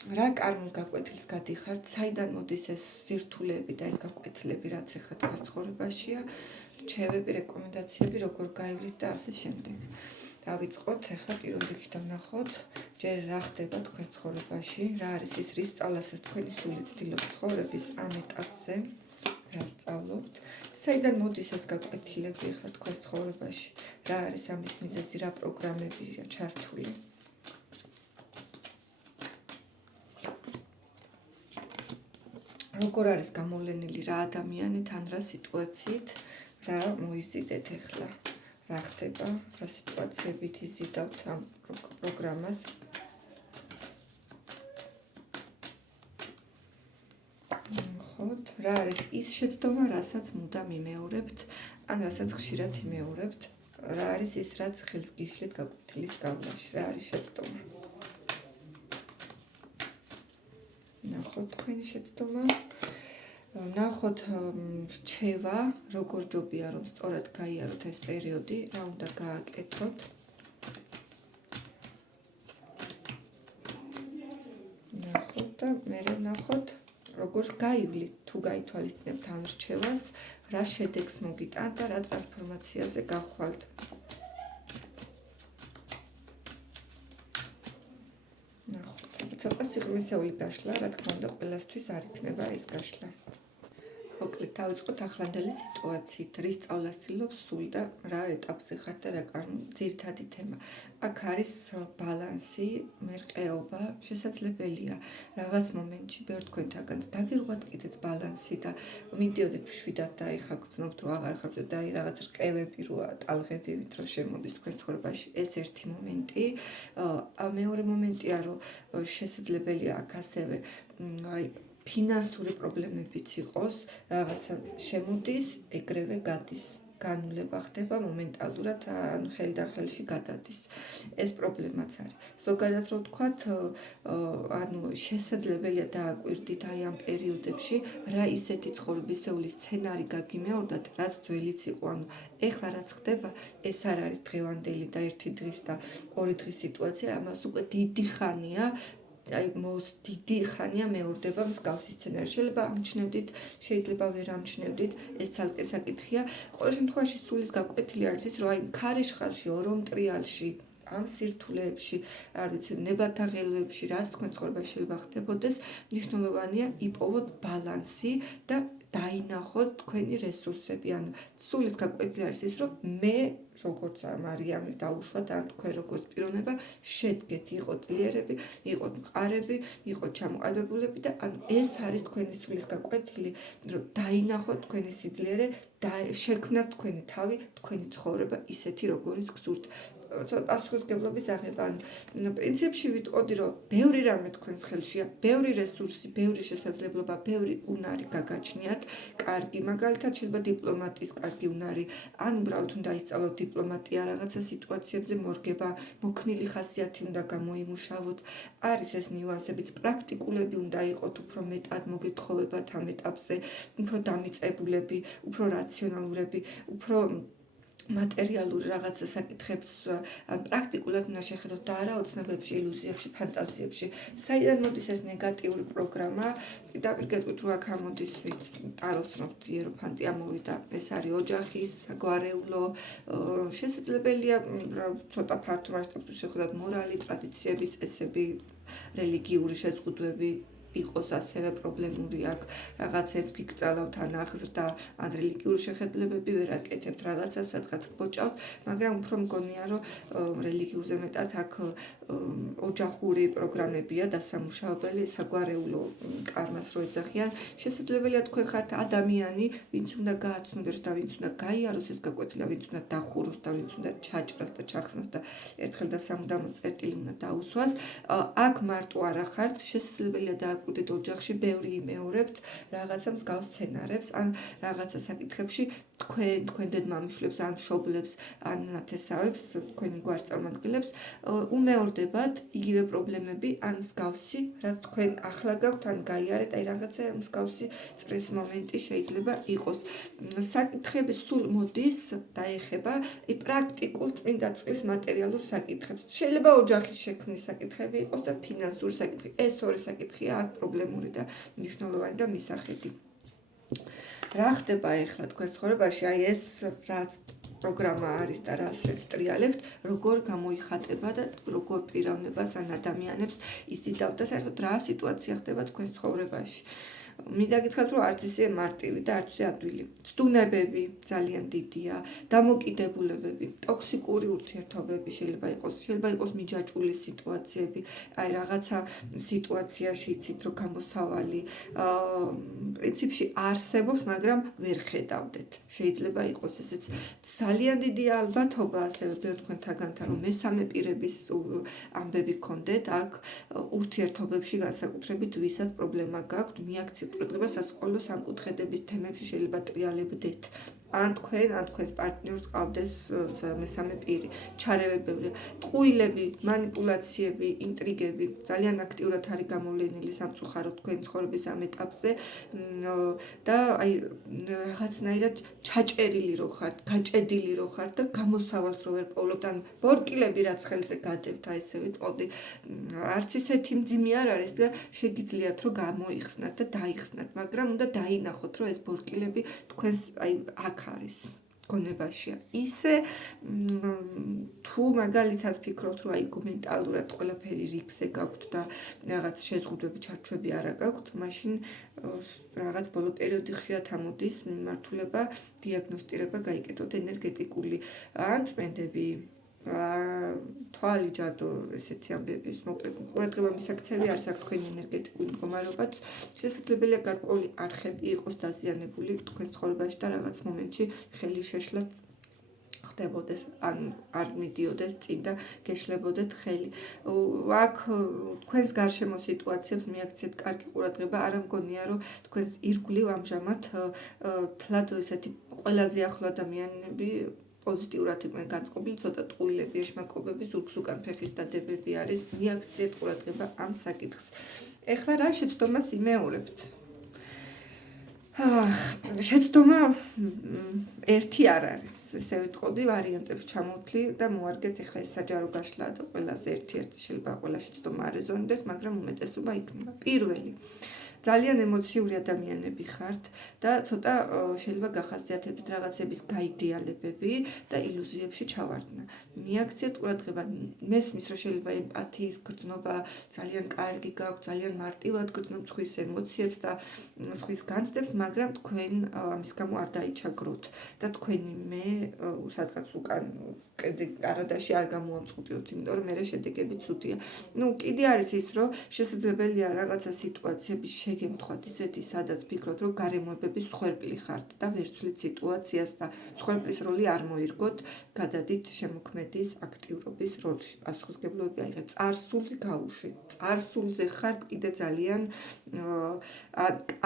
რა კარგ გაკვეთილს გადიხართ, საიდან მოდის ეს სირთულეები და ეს გაკვეთილები, რაც ახლა თქვენ ცხოვრებაშია, რჩევები, რეკომენდაციები, როგორ გაივლით და ასე შემდეგ. დავიწყოთ, ახლა პირველ რიგში დავნახოთ, ჯერ რა ხდება თქვენ ცხოვრებაში, რა არის ის, რის სწავლასაც თქვენი სული ცდილობს ცხოვრების ამ ეტაპზე, რა სწავლობთ, საიდან მოდის ეს გაკვეთილები ახლა თქვენ ცხოვრებაში, რა არის ამის მიზეზი, რა პროგრამებია ჩართული. როგორ არის გამოვლენილი რა ადამიანი თან რა სიტუაციით, რა მოიზიდეთ ახლა, რა ხდება, რა სიტუაციებით იზიდავთ ამ პროგრამას. ხოთ, რა არის ის შეცდომა, რასაც მუდამ იმეორებთ, ან რასაც ხშირად იმეორებთ, რა არის ის, რაც ხელს გიშლით გაკვეთილის გავლაში, რა არის შეცდომა. ნახოთ თქვენი შეცდომა. ნახოთ რჩევა, როგორ ჯობია რომ სწორად გაიაროთ ეს პერიოდი, რა უნდა გააკეთოთ. ნახოთ და მერე ნახოთ, როგორ გაივლით, თუ გაითვალისწინებთ ამ რჩევას, რა შედეგს მოგიტანთ და რა ტრანსფორმაციაზე გახვალთ. ნახოთ, ცოტა სიღრმისეული გაშლა, რა თქმა უნდა, ყველასთვის არ იქნება ეს გაშლა. მოკლედ დავიწყოთ ახლანდელი სიტუაციით, რის სწავლას ცდილობს სული და რა ეტაპზე ხართ და რა ძირითადი თემა. აქ არის ბალანსი, მერყეობა, შესაძლებელია რაღაც მომენტში ბევრ თქვენთაგანს დაგირღვათ კიდეც ბალანსი და მიდიოდეთ მშვიდად და ეხა გძნობთ რომ აღარ ხართ და რაღაც რყევები როა, ტალღებივით რომ შემოდის თქვენ ცხოვრებაში, ეს ერთი მომენტი. მეორე მომენტია რომ შესაძლებელია აქ ასევე ფინანსური პრობლემებიც იყოს, რაღაცა შემოდის, ეგრევე გადის. განვლება ხდება მომენტალურად, ან ხელიდან ხელში გადადის. ეს პრობლემაც არის. ზოგადად რო ვთქვათ, ანუ შესაძლებელია დააკვირდით აი ამ პერიოდებში, რა ისეთი ცხოვრებისეული სცენარი გაგიმეორდათ, რაც ძველიც იყო. ანუ ეხლა რაც ხდება, ეს არ არის დღევანდელი და ერთი დღის და ორი დღის სიტუაცია, ამას უკვე დიდი ხანია. აი დიდი ხანია მეორდება მსგავსი სცენარი. შეიძლება ამჩნევდით, შეიძლება ვერ ამჩნევდით, ეს ცალკე საკითხია. ყოველ შემთხვევაში სულის გაკვეთილი არის ის, რომ აი ქარიშხალში, ორომტრიალში, ამ სირთულეებში, არ ვიცი, ნებათაღელვებში, რაც თქვენ ცხოვრებაში შეიძლება ხდებოდეს, მნიშვნელოვანია იპოვოთ ბალანსი და დაინახოთ თქვენი რესურსები. ანუ სულის გაკვეთილი არის ის, რომ მე როგორც მარიამი დაუშვათ, ან თქვენ როგორც პიროვნება შედგეთ, იყო ძლიერები, იყო მყარები, იყო ჩამოყალიბებულები და ანუ ეს არის თქვენი სულის გაკვეთილი, რომ დაინახოთ თქვენი სიძლიერე და შექმნათ თქვენი თავი, თქვენი ცხოვრება ისეთი, როგორიც გსურთ. პასუხისმგებლობის აღება. პრინციპში ვიტყოდი, რომ ბევრი რამე თქვენს ხელშია, ბევრი რესურსი, ბევრი შესაძლებლობა, ბევრი უნარი გაგაჩნიათ, კარგი, მაგალითად შეიძლება დიპლომატიის კარგი უნარი, ან უბრალოდ უნდა ისწავლოთ დიპლომატია, რაღაცა სიტუაციებზე მორგება, მოქნილი ხასიათი უნდა გამოიმუშავოთ. არის ეს ნიუანსებიც, პრაქტიკულები უნდა იყოთ უფრო მეტად მოგეთხოვებათ ამ ეტაპზე, უფრო დამიწებულები, უფრო რაციონალურები, უფრო მატერიალური რაღაცა საკითხებს ან პრაქტიკულად უნდა შეხედოთ და არა ოცნებებში, ილუზიებში, ფანტაზიებში. საიდან მოდის ეს ნეგატიური პროგრამა? პირდაპირ გეტყვით, რომ აქ ამოდის ტაროს ნოხტი იეროფანტი ამოვიდა. ეს არის ოჯახის, გვარეულო, შესაძლებელია ცოტა ფართო მასშტაბში შეხედოთ მორალი, ტრადიციები, წესები, რელიგიური შეზღუდვები. იყოს ასევე პრობლემური აქ რაღაცებს გიკრძალავთ ან აღზრდა ან რელიგიური შეხედულებები ვერ აკეთებთ რაღაცას სადღაც გბოჭავთ, მაგრამ უფრო მგონია რომ რელიგიურზე მეტად აქ ოჯახური პროგრამებია დასამუშავებელი, საგვარეულო კარმას რო ეძახიან. შესაძლებელია თქვენ ხართ ადამიანი, ვინც უნდა გააცნობერს და ვინც უნდა გაიაროს ეს გაკვეთილი, ვინც უნდა დახუროს და ვინც უნდა ჩაჭრას და ჩახსნას და ერთხელ და სამუდამოდ წერტილი უნდა დაუსვას. აქ მარტო არა ხართ, შესაძლებელია დავაკვირდით ოჯახში ბევრი იმეორებთ რაღაცა მსგავს სცენარებს, ან რაღაცა საკითხებში თქვენ დედმამიშვილებს, ან მშობლებს, ან ნათესავებს, თქვენი გვარწარმოადგენლებს უმეორდებათ იგივე პრობლემები, ან მსგავსი, რაც თქვენ ახლა გაქვთ, ან გაიარეთ, აი რაღაცა მსგავსი წრის მომენტი შეიძლება იყოს. საკითხები სულ მოდის და ეხება პრაქტიკულ წმინდა წყლის მატერიალურ საკითხებს. შეიძლება ოჯახის შექმნის საკითხები იყოს და ფინანსური საკითხი. ეს ორი საკითხია აქ პრობლემური და მნიშვნელოვანი და მისახედი. რა ხდება ახლა თქვენ ცხოვრებაში? აი ეს რაც პროგრამა არის და რას შეცტრიალებთ, როგორ გამოიხატება და როგორ პიროვნებას ან ადამიანებს იზიდავთ და საერთოდ რა სიტუაცია ხდება თქვენ ცხოვრებაში. მინდა გითხრათ, რომ არც ისე მარტივი და არც ისე ადვილი. ცდუნებები ძალიან დიდია, დამოკიდებულებები, ტოქსიკური ურთიერთობები შეიძლება იყოს მიჯაჭვული სიტუაციები, აი რაღაცა სიტუაციაში იცით, რომ გამოსავალი პრინციპში არსებობს, მაგრამ ვერ ხედავდეთ. შეიძლება იყოს ესეც ძალიან დიდი ალბათობა, ასევე ბევრ თქვენთაგანთან, რომ მესამე პირების ამბები გქონდეთ, აქ ურთიერთობებში განსაკუთრებით ვისაც პრობლემა გაქვთ, მიაქციეთ ყურადღება სასწავლო სამკუთხედების თემებში შეიძლება ტრიალებდეთ. ან თქვენს პარტნიორს ყავდეს მესამე პირი, ჩარევებები, ტყუილები, მანიპულაციები, ინტრიგები, ძალიან აქტიურად არის გამოვლენილი სამწუხაროდ თქვენ ცხოვრების ამ ეტაპზე და აი რაღაცნაირად ჩაჭერილი რო ხართ, გაჭედილი რო ხართ და გამოსავალს რო ვერ პოვლობთ, ან ბორკილები რაც ხელზე გადებთ, აი ესე ვიტყოდი, არც ისეთი მძიმე არ არის და შეგიძლიათ რომ გამოიხსნათ და დაიხსნათ, მაგრამ უნდა დაინახოთ, რომ ეს ბორკილები თქვენს აი აქ არის გონებაშია. ისე თუ მაგალითად ფიქრობთ, რომ აი მენტალურად ყველაფერი რიგზე გაქვთ და რაღაც შეზღუდვები, ჩარჩვები არა გაქვთ, მაშინ რაღაც ბოლო პერიოდი ხშირად ამოდის მიმართულება, დიაგნოსტირება გაიკეთოთ ენერგეტიკული ან წმენდები, თვალი ჯადო ესეთი ამბების, მოკლედ ყურადღება მისაქცევი არის აქ თქვენი ენერგეტიკული მდგომარეობაც. შესაძლებელია გარკვეული არხები იყოს დაზიანებული თქვენს ცხოვრებაში და რაღაც მომენტში ხელი შეშლაც ხდებოდეს, ან არ მიდიოდეს წინ და გეშლებოდეთ ხელი. აქ თქვენს გარშემო სიტუაციებს მიაქციეთ კარგი ყურადღება, არ მგონია, რომ თქვენს ირგვლივ ამჟამად თლად ესეთი ყველაზე ახლო ადამიანები პოზიტიურად იყვნენ განწყობილი, ცოტა ტყუილები, ეშმაკობები, ზურგს უკან ფეხის დადებები არის, მიაქციეთ ყურადღება ამ საკითხს. ეხლა რა შეცდომას იმეორებთ? შეცდომა ერთი არ არის, ესე ვიტყოდი, ვარიანტებს ჩამოვთვლი და მოარგეთ, ეხლა ეს საჯარო გაშლაა და ყველაზე ერთი შეიძლება ყველა შეცდომა არ ეზონდეს, მაგრამ უმეტესობა იქნება. პირველი, ძალიან ემოციური ადამიანები ხართ და ცოტა შეიძლება გახასიათებთ რაღაცების გაიდეალებები და ილუზიებში ჩავარდნა. მიაქციეთ ყურადღება, მესმის, რომ შეიძლება ემპათიის გრძნობა ძალიან კარგი გაქვთ, ძალიან მარტივად გრძნობთ სხვის ემოციებს და სხვის განცდებს, მაგრამ თქვენ ამის გამო არ დაიჩაგროთ და თქვენი მე სადღაც უკან კარადაში არ გამოამწყუტიოთ, იმიტომ რომ მე შედეგები ცუდია. კიდე არის ის, რომ შესაძლებელია რაღაცა სიტუაციების შეგემთხვათ ისეთი, სადაც ფიქრობთ, რომ გარემოებების მსხვერპლი ხართ და ვერ ცვლით სიტუაციას და მსხვერპლის როლი არ მოირგოთ, გადადით შემოქმედის აქტიურობის როლში. პასუხისმგებლობები აიღეთ, წარსული გაუშვით, წარსულზე ხართ კიდე ძალიან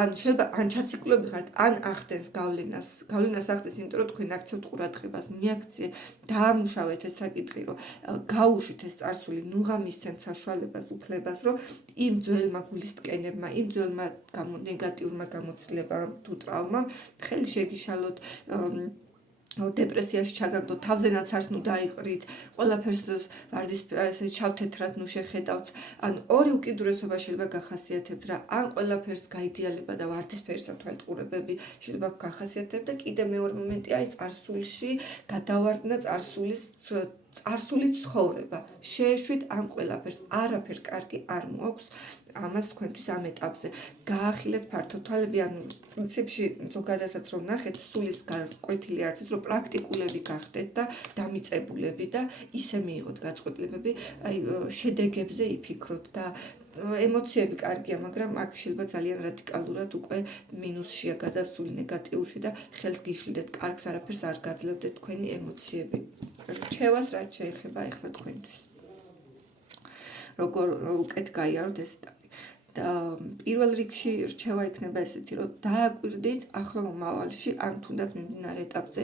ან შეიძლება ან ჩაციკლები ხართ, ან ახდენს გავლენას ახდენს, იმიტომ რომ თქვენ აქცევთ ყურადღებას, მიაქციეთ, დაამუშავეთ ეს საკითხი, რომ გაუშვით ეს წარსული, ნუღა მისცემთ საშუალებას, უფლებას, რომ იმ ძველმა გულისტკენებმა, იმ ძველმა ნეგატიურმა გამოცდილებამ თუ ტრავმამ ხელი შეგიშალოთ, დეპრესიაში ჩაგაგდოთ, თავზენაც არც ნუ დაიყრით, ყველაფერს ვარდისფერზე ჩავთეთრათ, ნუ შეხედავთ. ან ორი უკიდურესობა შეიძლება გახასიათებთ რა, ან ყველაფერს გაიდეალება და ვარდისფერისა თვალყურებები შეიძლება გახასიათებთ და კიდე მეორე მომენტია, აი წარსულში გადავარდნა წარსული ცხოვრება. შეეშვით ამ ყველაფერს, არაფერ კარგი არ მოაქვს ამას თქვენთვის ამ ეტაპზე. გაახილეთ ფართო თვალები, ანუ პრინციპში ზოგადადაც რომ ნახეთ, სულის გაკვეთილი არის ის, რომ პრაქტიკულები გახდეთ და დამიწებულები და ისე მიიღოთ გაწყვეტილებები, აი შედეგებზე იფიქროთ და ემოციები კარგია, მაგრამ აქ შეიძლება ძალიან რადიკალურად უკვე მინუსშია გადასული, ნეგატიურში და ხელს გიშლიდეთ, კარგს არაფერს არ გაძლევდეთ თქვენი ემოციები. რჩევას რაც შეეხება ახლა თქვენთვის. როგორ უკეთ გაიაროთ ეს ეტაპი. და პირველ რიგში რჩევა იქნება ესეთი, რომ დააკვირდით ახლო მომავალში ან თუნდაც მიმდინარე ეტაპზე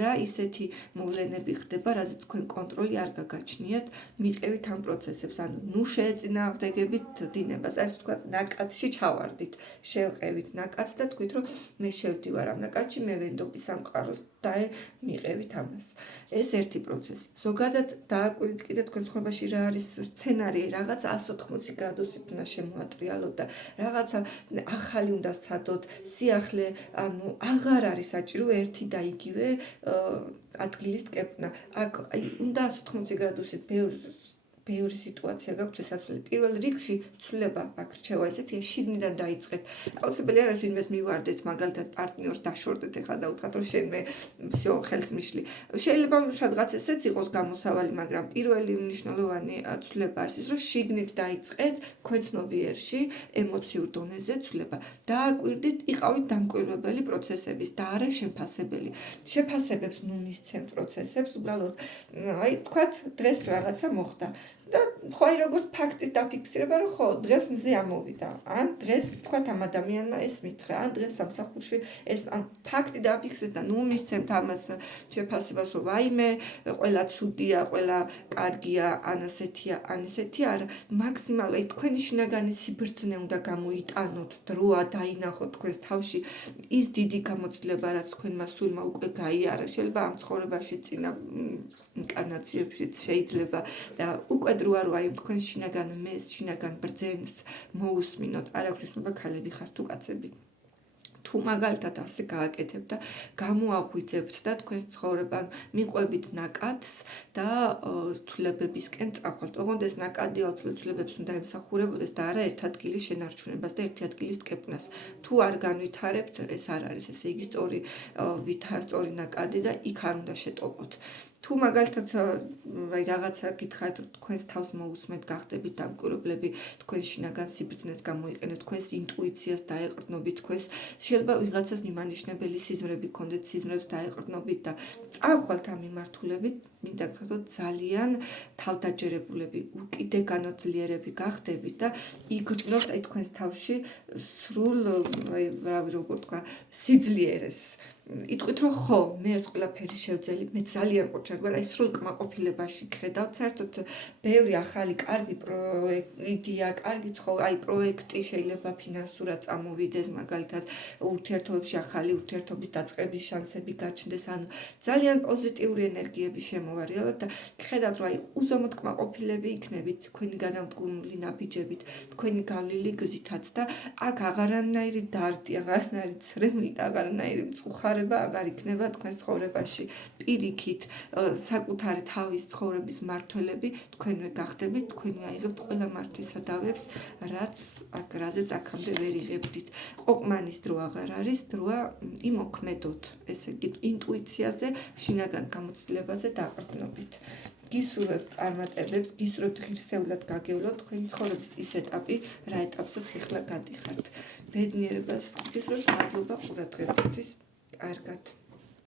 რა ისეთი მოვლენები ხდება, რაზეც თქვენ კონტროლი არ გაგაჩნიათ, მიყევით ამ პროცესებს, ანუ ნუ შეეწინააღმდეგებით დინებას, ასე ვთქვათ, ნაკადში ჩავარდით, შევყევით ნაკადს და თქვით, რომ მე შევდივარ ამ ნაკადში, მე ვენდობი სამყაროს და მიყევით ამას. ეს ერთი პროცესი. ზოგადად დააკვირდით კიდე თქვენ ცხოვრებაში რა არის სცენარი, რაღაც 180 გრადუსით უნდა შემოატრიალოთ და რაღაცა ახალი უნდა სცადოთ, სიახლე, ანუ აღარ არის საჭირო ერთი და იგივე ადგილის ტკეპნა. აქ უნდა 180 გრადუსით ბევრი სიტუაცია გაქვს შესაძლებელი. პირველ რიგში ცვლილება აქ რჩევა ესეთია, შიგნიდან დაიწყეთ. აუცილებელი არ არის ვინმეს მივარდეთ, მაგალითად პარტნიორს დაშორდეთ ეხლა და უთხრათ, რომ შენ მე всё ხელს მიშლი. შეიძლება სადღაც ესეც იყოს გამოსავალი, მაგრამ პირველი მნიშვნელოვანი ცვლილება არის ის, რომ შიგნით დაიწყეთ ქვეცნობიერში, ემოციურ დონეზე ცვლილება. დააკვირდით, იყავით დამკვირვებელი პროცესების და არა შეფასებელი. შეფასებებს ნუ მისცემთ პროცესებს, უბრალოდ აი თქვათ დღეს რაღაცა მოხდა. და ხო აი როგორც ფაქტის დაფიქსირება, რომ ხო დღეს მზე ამოვიდა, ან დღეს თქვათ ამ ადამიანმა ეს მითხრა, ან დღეს სამსახურში ეს ან ფაქტი დაფიქსირეთ და ნუ მისცემთ ამას შეფასებას, რომ ვაიმე, ყველა ცუდია, ყველა კარგია, ან ასეთია, ან ესეთია, არა, მაქსიმალურად თქვენი შინაგანი სიბრძნე უნდა გამოიტანოთ, დროა დაინახოთ თქვენს თავში ის დიდი გამოცდილება, რაც თქვენმა სულმა უკვე გაიარა, შეიძლება ამ ცხოვრებაში წინა ინკარნაციებშიც შეიძლება და უკვე დროა რომ აი თქვენ შინაგან მეს, შინაგან ბრძენს მოусმინოთ, არ აქვს მნიშვნელობა ქალები ხართ თუ კაცები. თუ მაგალითად ასე გააკეთებთ და გამოაღვიძებთ და თქვენს ცხოვრებამ მიყვებით ნაკადს და ცვლილებებისკენ წახვალთ. ოღონდ ეს ნაკადი აუცილებლად ცვლილებებს უნდა ემსახურებოდეს და არა ერთ ადგილის შენარჩუნებას და ერთი ადგილის ტკეპნას. თუ არ განვითარებთ, ეს არ არის, ესე იგი სწორი ნაკადი და იქ არ უნდა შეტოპოთ. თუ მაგალითად აი რაღაცა გითხარით, რომ თქვენს თავს მოусმენთ, გახდებით დამკვირვებლები, თქვენ შინაგან სიბრძნეს გამოიყენებთ, თქვენს ინტუიციას დაეყრდნობით, თქვენს შეიძლება ვიღაცას მიმანიშნებელი სიზმრები გქონდეთ, სიზმრებს დაეყრდნობით და წახვალთ ამ მიმართულებით, მინდა გითხრათ, ძალიან თავდაჯერებულები, უკიდე განოძლიერები გახდებით და იგრძნობთ აი თქვენს თავში სრულ როგორ თქვა, სიძლიერეს. იტყვით, რომ ხო, მე ეს ყველაფერი შევძელი, მე ძალიან ყურჩაგвар, აი სრულ კმაყოფილებაში გხედავთ, საერთოდ ბევრი ახალი კარგი იდეა, კარგი აი პროექტი შეიძლება ფინანსურად წამოვიდეს, მაგალითად ურთიერთობებში ახალი ურთიერთობის დაწყების შანსები გაჩნდეს, ანუ ძალიან პოზიტიური ენერგიები შემოვარიალოთ და გხედავთ, რომ აი უზომოდ კმაყოფილები იქნებით თქვენი გადამდგმული ნაბიჯებით, თქვენი გავლილი გზითაც და აქ აღარანაირი დარდი, აღარანაირი ცრემლი და აღარანაირი მწუხარება აღარ იქნება თქვენ ცხოვრებაში. პირიქით, საკუთარი თავის ცხოვრების მართველები თქვენვე გახდებით, თქვენვე აიღებთ ყველა მართვისა დავებს, რაზეც აქამდე ვერ იღებდით. ყოყმანის დრო აღარ არის, დროა იმოქმედოთ, ესე იგი ინტუიციაზე, შინაგან გამოცდილებაზე დაყრდნობით. გისურვებთ წარმატებებს, გისურვებთ ღირსეულად გაგევლოთ თქვენი ცხოვრების ის ეტაპი, რა ეტაპსაც ეხლა გადიხართ. ბედნიერებას გისურვებთ, მადლობა ყურადღებისთვის. კარგად.